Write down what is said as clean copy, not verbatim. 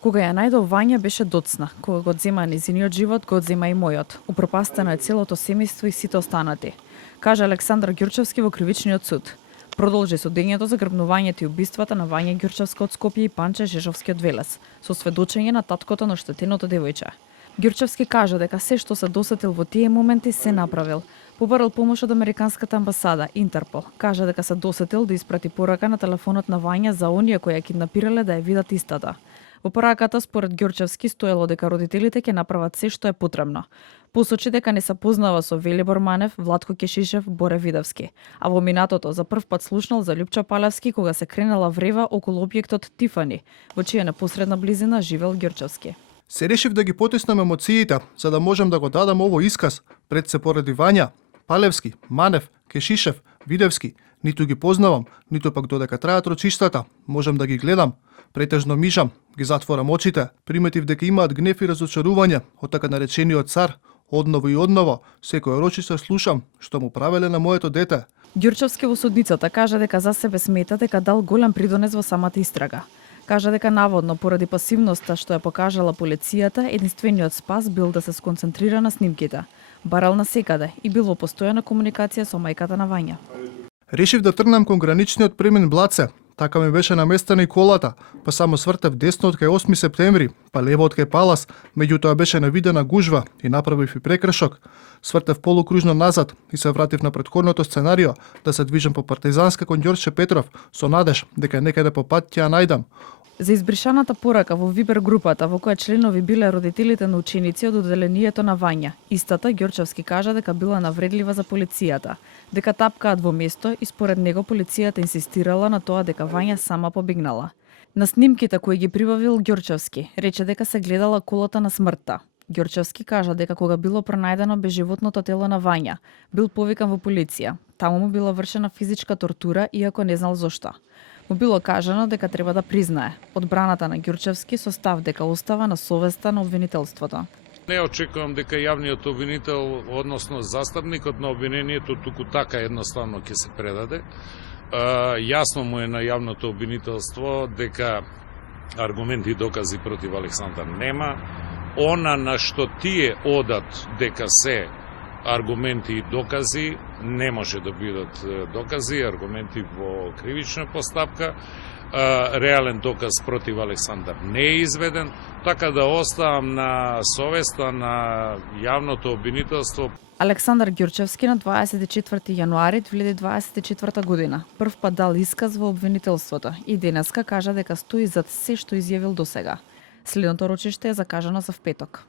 Кога ја најдов Вања беше доцна. Кога го зема незиниот живот, го зема и мојот. Упропастено е целото семејство и сите останати, кажа Александар Ѓурчевски во кривичниот суд. Продолжи судењето за грбнувањето и убиствата на Вања Ѓурчевска од Скопје и Панче Жежовски од Велес, со сведочење на таткото на оштетеното девојче. Ѓурчевски кажа дека се што се досетил во тие моменти се направил. Побарал помош од Американската амбасада, Интерпол. Кажа дека се досетил да испрати порака на телефонот на Вања за оние кои ја киднапирале да ја видат истата. Во пораката, според Ѓурчевски, стоело дека родителите ќе направат се што е потребно. Посочи дека не се познава со Велибор Манев, Владко Кешишев, Боре Видовски, а во минатото за прв пат слушнал за Лјупчо Палевски кога се кренала врева околу објектот Тифани, во чија непосредна близина живел Ѓурчевски. Се решив да ги потиснам емоциите, за да можам да го дадам ово исказ, пред се поради Вања, Палевски, Манев, Кешишев, Видевски. Ниту ги познавам, ниту пак додека траат рочиштата, можам да ги гледам. Претежно мижам, ги затворам очите, приметив дека имаат гнев и разочарување од така наречениот цар. Одново и одново, секој рочище слушам што му правеле на моето дете. Ѓурчевски во судницата кажа дека за себе смета дека дал голем придонес во самата истрага. Кажа дека наводно поради пасивноста што ја покажала полицијата, единствениот спас бил да се сконцентрира на снимките. Барал насекаде и бил во постојана комуникација со мајката на Вања. Решив да тргнам кон граничниот премин Блаце. Така ми беше наместена и колата, па само свртев десно од кај 8 септември, па лево од кај Палас, меѓутоа беше навидена гужва и направив и прекршок. Свртев полукружно назад и се вратив на претходното сценарио да се движам по Партизанска кон Ѓорче Петров со надеж дека некаде по пат ќе ја најдам. За избришаната порака во Вибер групата во која членови биле родителите на ученици од одделението на Вања. Истата Ѓурчевски кажа дека била навредлива за полицијата, дека тапкаат во место и според него полицијата инсистирала на тоа дека Вања сама побегнала. На снимките кои ги прибавил Ѓурчевски, рече дека се гледала колата на смртта. Ѓурчевски кажа дека кога било пронајдено безживотното тело на Вања, бил повикан во полиција. Таму му била вршена физичка тортура, иако не знал зошто. Му било кажано дека треба да признае. Одбраната на Ѓурчевски со став дека остава на совеста на обвинителството. Не очекувам дека јавниот обвинител, односно застапникот на обвинението, туку така едноставно ќе се предаде. Јасно му е на јавното обвинителство дека аргументи и докази против Александар нема. Она на што тие одат дека се аргументи и докази, не може да бидат докази, аргументи во кривична постапка. Реален доказ против Александар не е изведен, така да оставам на совеста на јавното обвинителство. Александар Ѓурчевски на 24 јануари 2024 година прв пат дал исказ во обвинителството и денеска кажа дека стои зад се што изјавил досега. Следното рочиште е закажано за впеток.